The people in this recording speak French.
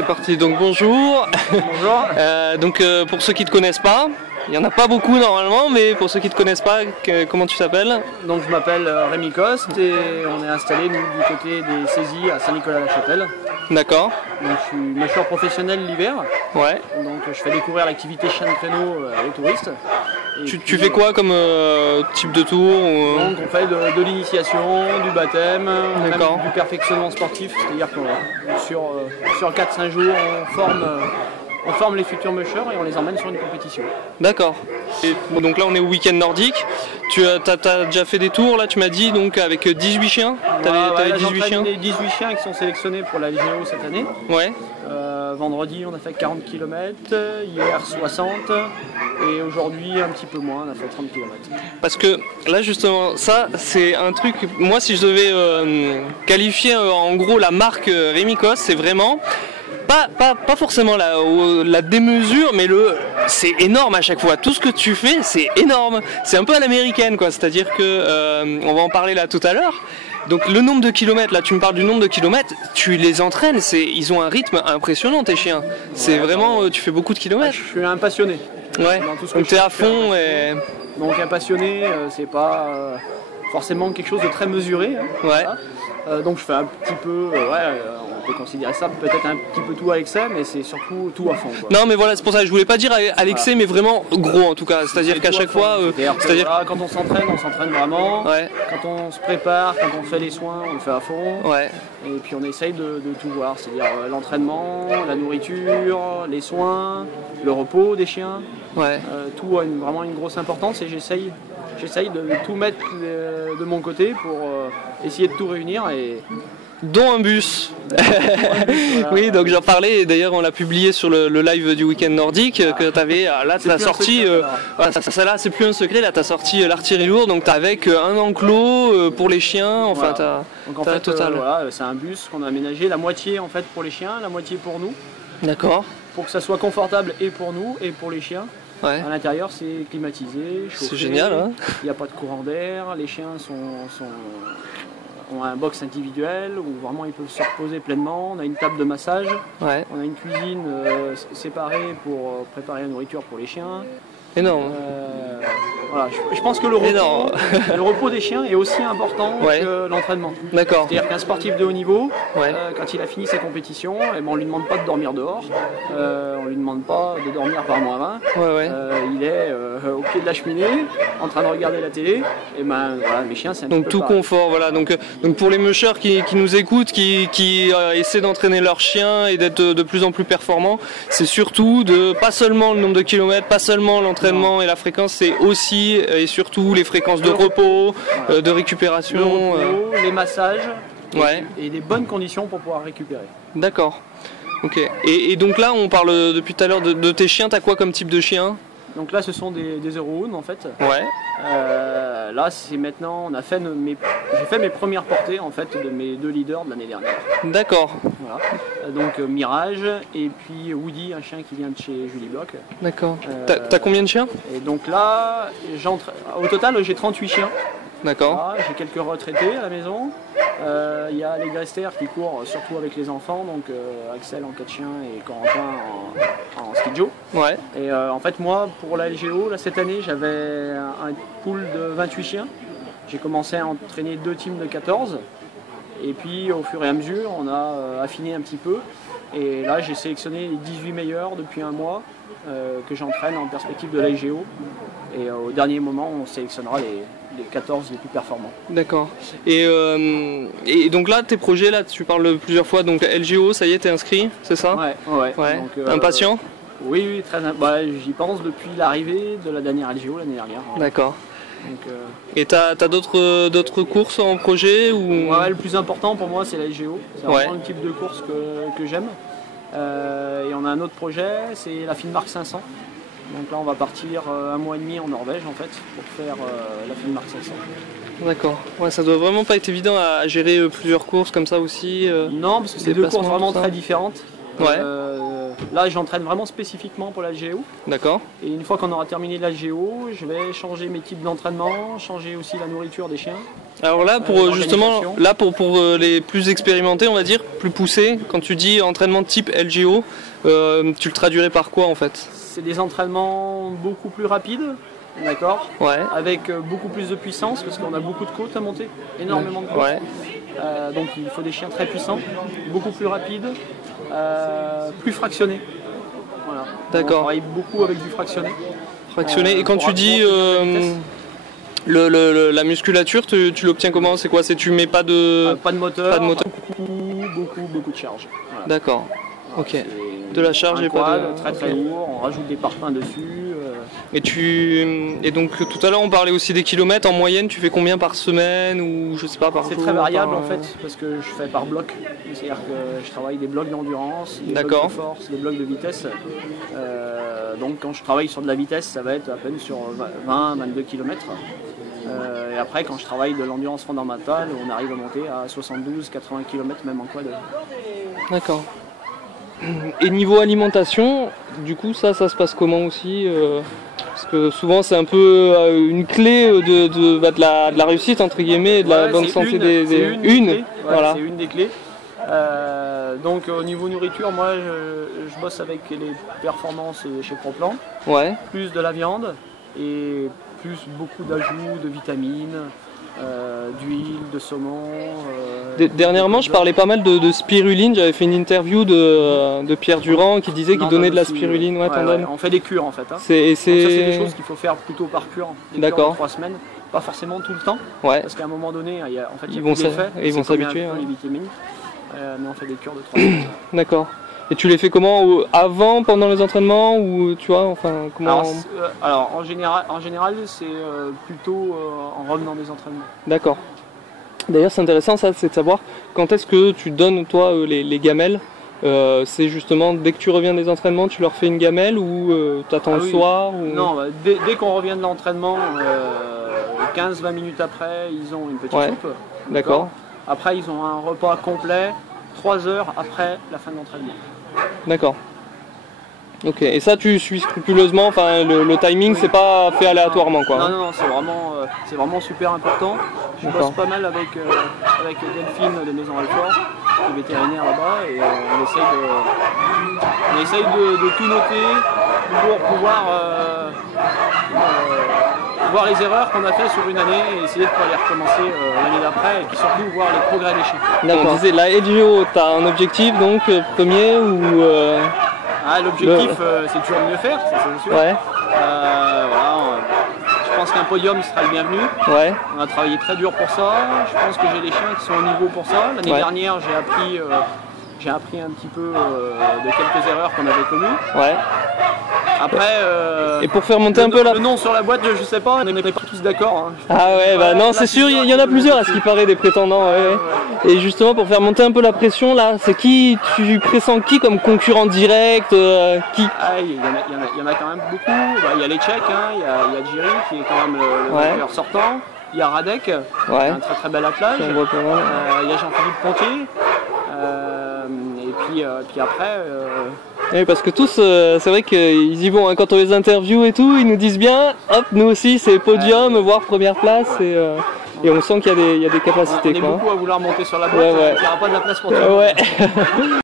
c'est parti. Donc bonjour. Bonjour. Pour ceux qui ne te connaissent pas, il n'y en a pas beaucoup normalement, mais pour ceux qui ne te connaissent pas, comment tu t'appelles? Donc je m'appelle Rémi Coste et on est installé nous, du côté des saisies à Saint-Nicolas-la-Chapelle. D'accord. Donc je suis mâcheur professionnel l'hiver. Ouais. Donc je fais découvrir l'activité chien de traîneau aux touristes. Tu fais quoi comme type de tour Donc on fait de l'initiation, du baptême, même du perfectionnement sportif, c'est-à-dire que sur 4-5 jours on forme les futurs mushers et on les emmène sur une compétition. D'accord. Donc là on est au week-end nordique. Tu as déjà fait des tours là, tu m'as dit, donc avec 18 chiens. T'avais 18 chiens. Les 18 chiens qui sont sélectionnés pour la LGO cette année. Ouais. Vendredi on a fait 40 km, hier 60 et aujourd'hui un petit peu moins, on a fait 30 km. Parce que là justement, ça c'est un truc, moi si je devais qualifier en gros la marque Rémi Coste, c'est vraiment pas forcément la démesure, mais c'est énorme à chaque fois. Tout ce que tu fais, c'est énorme. C'est un peu à l'américaine, quoi. C'est-à-dire que, on va en parler là tout à l'heure. Donc le nombre de kilomètres, là tu me parles du nombre de kilomètres, tu les entraînes, ils ont un rythme impressionnant tes chiens. C'est vraiment, tu fais beaucoup de kilomètres. Je suis un passionné. Ouais, donc t'es à fond et... Donc un passionné, c'est pas forcément quelque chose de très mesuré. Hein, ouais. Voilà. Donc je fais un petit peu, on peut considérer ça peut-être un petit peu tout à l'excès, mais c'est surtout tout à fond. Quoi. Non mais voilà, c'est pour ça, je voulais pas dire à l'excès, mais vraiment gros en tout cas. C'est-à-dire qu'à chaque fois... Voilà, quand on s'entraîne vraiment. Ouais. Quand on se prépare, quand on fait les soins, on le fait à fond. Ouais. Et puis on essaye de tout voir, c'est-à-dire l'entraînement, la nourriture, les soins, le repos des chiens. Ouais. Tout a vraiment une grosse importance et j'essaye de tout mettre de mon côté pour essayer de tout réunir. Dont un bus. Voilà. Oui, donc j'en parlais, et d'ailleurs on l'a publié sur le live du week-end nordique, que tu avais, là tu as sorti, ça là c'est plus un secret, là tu as sorti l'artillerie lourde, donc tu as avec un enclos pour les chiens, enfin voilà. Donc en fait, total. C'est un bus qu'on a aménagé, la moitié en fait pour les chiens, la moitié pour nous. D'accord. Pour que ça soit confortable et pour nous et pour les chiens. Ouais. À l'intérieur c'est climatisé, chauffé, c'est génial, hein. Il n'y a pas de courant d'air, les chiens ont un box individuel où vraiment ils peuvent se reposer pleinement, on a une table de massage, ouais. On a une cuisine séparée pour préparer la nourriture pour les chiens. Énorme. Voilà, je pense que le repos des chiens est aussi important que l'entraînement. D'accord. C'est-à-dire qu'un sportif de haut niveau, quand il a fini sa compétition, on ne lui demande pas de dormir dehors, on ne lui demande pas de dormir par -20. Il est au pied de la cheminée, en train de regarder la télé, et voilà, mes chiens c'est un donc petit peu tout pareil. Confort, voilà. Donc pour les mushers qui nous écoutent, qui essaient d'entraîner leurs chiens et d'être de plus en plus performants, c'est surtout pas seulement le nombre de kilomètres, pas seulement l'entraînement et la fréquence, c'est aussi et surtout les fréquences de repos, de récupération, les massages et des bonnes conditions pour pouvoir récupérer. D'accord. Ok. Et donc là, on parle depuis tout à l'heure de tes chiens. T'as quoi comme type de chien? Donc là, ce sont des Eurohounds en fait. Ouais. Là, c'est maintenant, j'ai fait mes premières portées en fait de mes 2 leaders de l'année dernière. D'accord. Voilà. Donc Mirage et puis Woody, un chien qui vient de chez Julie Bloch. D'accord. T'as combien de chiens? Et donc là, au total, j'ai 38 chiens. D'accord. Voilà, j'ai quelques retraités à la maison. Il y a les Grester qui courent surtout avec les enfants, donc Axel en 4 chiens et Corentin en ski joe. Ouais. Et en fait moi pour la LGO, là, cette année j'avais un pool de 28 chiens. J'ai commencé à entraîner 2 teams de 14 et puis au fur et à mesure on a affiné un petit peu. Et là j'ai sélectionné les 18 meilleurs depuis un mois que j'entraîne en perspective de la LGO. Et au dernier moment on sélectionnera les 14 les plus performants. D'accord. Et donc là, tes projets, là, tu parles plusieurs fois, donc LGO, ça y est, t'es inscrit, c'est ça? Ouais. Donc, impatient? Oui, très. J'y pense depuis l'arrivée de la dernière LGO l'année dernière. D'accord. Et t'as d'autres courses en projet ou... Le plus important pour moi, c'est la LGO. C'est vraiment le type de course que j'aime. Et on a un autre projet, c'est la Finnmark 500. Donc là on va partir 1 mois et demi en Norvège en fait pour faire la Finnmark 500. D'accord. Ouais, ça doit vraiment pas être évident à gérer plusieurs courses comme ça aussi. Non, parce que c'est 2 courses vraiment très différentes. Ouais. Là, j'entraîne vraiment spécifiquement pour la LGO. D'accord. Et une fois qu'on aura terminé la LGO, je vais changer mes types d'entraînement, changer aussi la nourriture des chiens. Alors là, pour justement, là pour les plus expérimentés, on va dire, plus poussés, quand tu dis entraînement type LGO, tu le traduirais par quoi en fait? C'est des entraînements beaucoup plus rapides, d'accord, ouais. Avec beaucoup plus de puissance, parce qu'on a beaucoup de côtes à monter, énormément de côtes. Ouais. Donc il faut des chiens très puissants, beaucoup plus rapides, plus fractionnés. Voilà. D'accord. On travaille beaucoup avec du fractionné. Fractionné. Et quand tu dis la musculature, tu l'obtiens comment? C'est quoi? Tu mets pas de moteur, pas de moteur. Beaucoup de charge. Voilà. D'accord. Ok. De la charge et pas de... très lourd, on rajoute des parpaings dessus. Et donc tout à l'heure on parlait aussi des kilomètres. En moyenne, tu fais combien par semaine ou je sais pas par jour? C'est très variable en fait, parce que je fais par bloc. C'est-à-dire que je travaille des blocs d'endurance, des blocs de force, des blocs de vitesse. Donc quand je travaille sur de la vitesse, ça va être à peine sur 20-22 km. Et après, quand je travaille de l'endurance fondamentale, on arrive à monter à 72-80 km même en quad. D'accord. Et niveau alimentation, du coup ça se passe comment aussi parce que souvent c'est un peu une clé de la réussite entre guillemets, de la bonne santé voilà. C'est une des clés. Donc au niveau nourriture, moi je bosse avec les performances chez Proplan. Ouais. Plus de la viande et plus beaucoup d'ajouts de vitamines. D'huile, de saumon. Dernièrement, je parlais pas mal de spiruline. J'avais fait une interview de Pierre Durand qui disait qu'il donnait de la spiruline. Ouais, on fait des cures en fait. Hein. Donc ça, c'est des choses qu'il faut faire plutôt par cure. D'accord. 3 semaines, pas forcément tout le temps. Ouais. Parce qu'à un moment donné, ils vont s'habituer. Les vitamines. Mais on fait des cures de 3 semaines. D'accord. Et tu les fais comment? Avant, pendant les entraînements ou tu vois, enfin comment? Alors en général c'est plutôt en revenant des entraînements. D'accord. D'ailleurs c'est intéressant ça, c'est de savoir quand est-ce que tu donnes toi les gamelles. C'est justement dès que tu reviens des entraînements, tu leur fais une gamelle ou tu attends le soir ou... Non, dès qu'on revient de l'entraînement, 15-20 minutes après, ils ont une petite soupe. D'accord. Après ils ont un repas complet 3 heures après la fin de l'entraînement. D'accord. Ok, et ça tu suis scrupuleusement, enfin le timing c'est pas fait aléatoirement quoi. Non, c'est vraiment super important. Je bosse pas mal avec Delphine de Maison Alfort, qui est vétérinaire là-bas, et on essaye de tout noter pour pouvoir voir les erreurs qu'on a fait sur une année et essayer de ne pas les recommencer l'année d'après et puis surtout voir les progrès des chiens. D'accord. On disait la LGO, tu as un objectif donc premier ou l'objectif c'est toujours de mieux faire, c'est sûr. Ouais. Voilà, je pense qu'un podium sera le bienvenu. Ouais. On a travaillé très dur pour ça. Je pense que j'ai des chiens qui sont au niveau pour ça. L'année dernière j'ai appris un petit peu de quelques erreurs qu'on avait commises. Ouais. Après, et pour faire monter un peu le nom sur la boîte, je sais pas, on n'est pas tous d'accord. Hein. Ah ouais, bah non, c'est sûr, il y en a plusieurs à ce qui paraît des prétendants. Ouais. Et justement, pour faire monter un peu la pression, là, c'est qui, tu pressens qui comme concurrent direct qui... Il y en a quand même beaucoup. Il y a les Tchèques, il y a Jiri qui est quand même le vainqueur sortant. Il y a Radek, qui a un très très bel attelage. Il y a Jean-Philippe Pontier. Et puis après... Oui, parce que tous, c'est vrai qu'ils y vont, hein, quand on les interviewe et tout, ils nous disent bien, hop, nous aussi c'est podium, voire première place, et on sent qu'il y a des capacités. On est beaucoup à vouloir monter sur la boîte, il n'y aura pas de la place pour tout le monde.